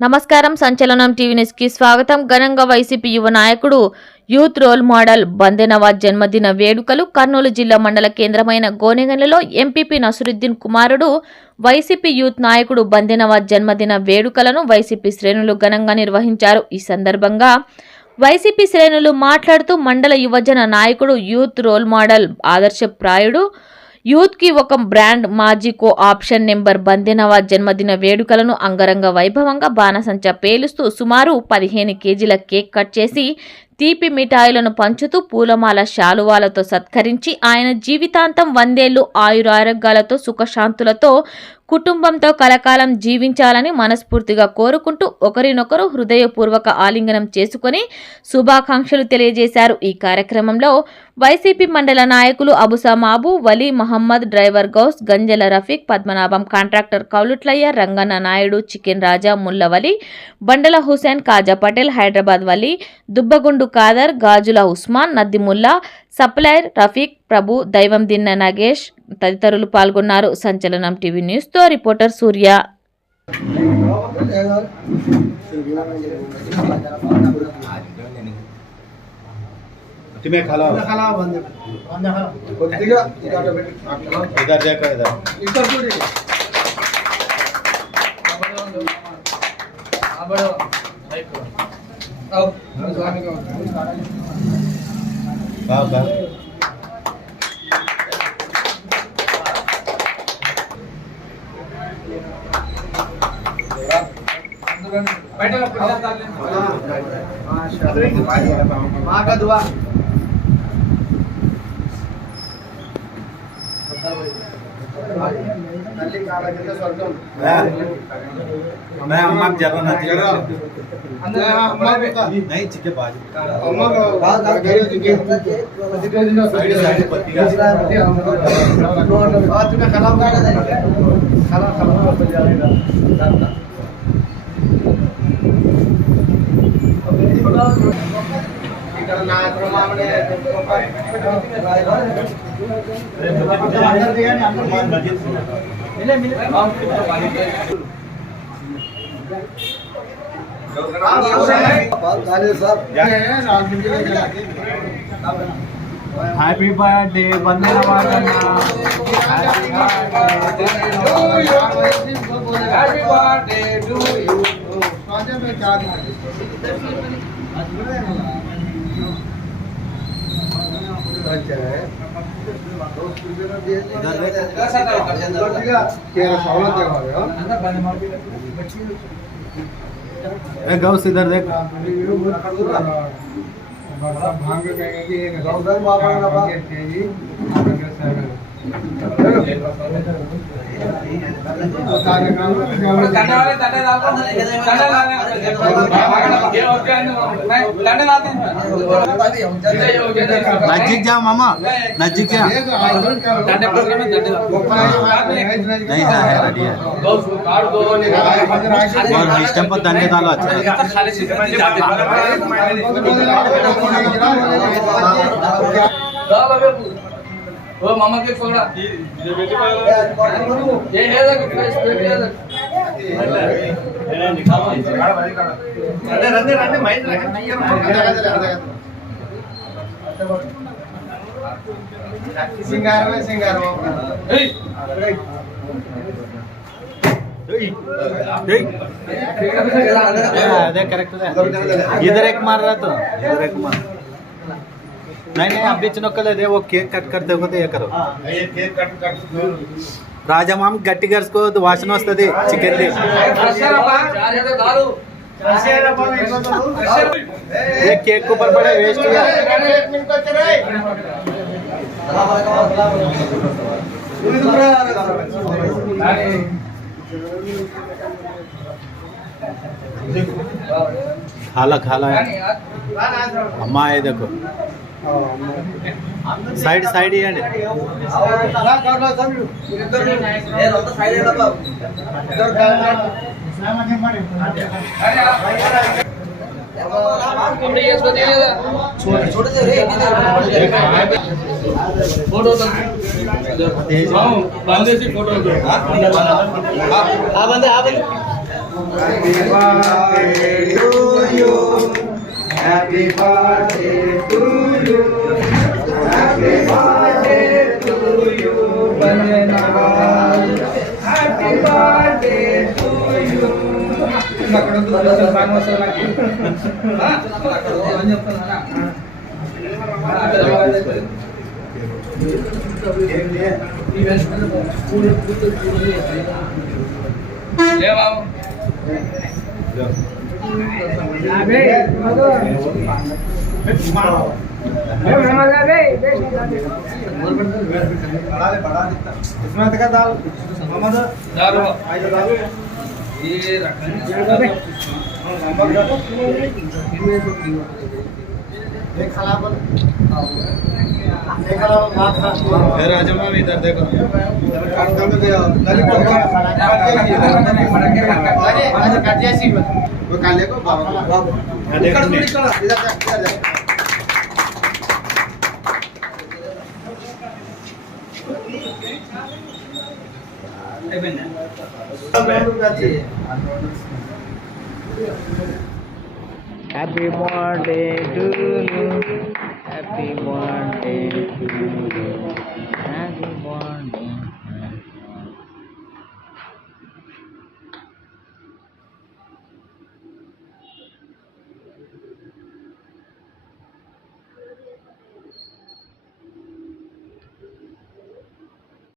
నమస్కారం. సంచలనం TV news కి స్వాగతం. ఘనంగా వైసీపీ యువ నాయకుడు యూత్ రోల్ మోడల్ బందెనవాజ్ జన్మదిన వేడుకలు. కర్నూలు జిల్లా మండల కేంద్రమైన గోనెగండ్లలో ఎంపీపీ నసరుద్దీన్ కుమారుడు వైసీపీ యూత్ నాయకుడు బందెనవాజ్ జన్మదిన వేడుకలను వైసీపీ శ్రేణులు ఘనంగా నిర్వహించారు. ఈ సందర్భంగా వైసీపీ శ్రేణులు మాట్లాడుతూ మండల యువజన నాయకుడు, యూత్ రోల్ మోడల్, ఆదర్శప్రాయుడు, యూత్ కి ఒక బ్రాండ్, మాజీ కో ఆప్షన్ నెంబర్ బందెనవాజ్ జన్మదిన వేడుకలను అంగరంగ వైభవంగా బాణసంచా పేలుస్తూ సుమారు 15 కేజీల కేక్ కట్ చేసి తీపి మిఠాయిలను పంచుతూ పూలమాల శాలువాలతో సత్కరించి ఆయన జీవితాంతం 100 ఏళ్లు ఆయురారోగ్యాలతో సుఖశాంతులతో కుటుంబంతో కలకాలం జీవించాలని మనస్ఫూర్తిగా కోరుకుంటూ ఒకరినొకరు హృదయపూర్వక ఆలింగనం చేసుకుని శుభాకాంక్షలు తెలియజేశారు. ఈ కార్యక్రమంలో వైసీపీ మండల నాయకులు Abusa Mabu, Vali Mohammed, driver Ghouse, Ganjala Rafiq, Padmanabham, contractor Kaulutlayya, Ranganna Naidu, chicken Raja, Mullavali, Bandala Hussain, Khaja Patel, Hyderabad Vali, Dubbagundu Khader, Gajula Usman, Naddimulla, supplier Rafiq, Prabhu, Daivam Dinna Nagesh తదితరులు పాల్గొన్నారు. సంచలనం టీవీ న్యూస్ తో రిపోర్టర్ సూర్య. मैं अम्मा जरा ना नहीं चिके बाजू अम्मा साइड साइड पत्ती का आज में खराब ఇక్కడ నా ప్రమాణమే హ్యాపీ బర్త్డే బందెనవాజ్ అన్న, happy birthday to you. Ghaus इधर देख नजीक जा मामा, नजीक जा नहीं है रेडी है और सिस्टम पर दंडे डालो. अच्छा ओ मामा के पकड़ा ये है ना फेस पे है ना रंदे रंदे माइंड रख नहीं है सिंगार में सिंगार अरे करेक्ट है. इधर एक मार रहा तो इधर एक मार नहीं अब बीच नొక్కలే वो केक कट करते होते ये करो. ये केक कट राजा माम गट्टी गरसको वासన వస్తది చికెన్ ది. ये केक के ऊपर पड़े वेस्ट हुआ. खाला खाला अम्मा है देखो साइड साइड ही है photo photo Happy birthday to you. Happy birthday to you. Happy birthday to you. Bandenawal. Happy birthday to you. Aక్కడ దూరం బాగా వస్తారా? అక్కడ అని చెప్తానా? इसमें का दाल मोहम्मद दाल ये रखना एक खलाबल राजमा भी इधर देखो कट जैसी वो काले को इधर Happy birthday to you. Happy birthday to you. Happy birthday.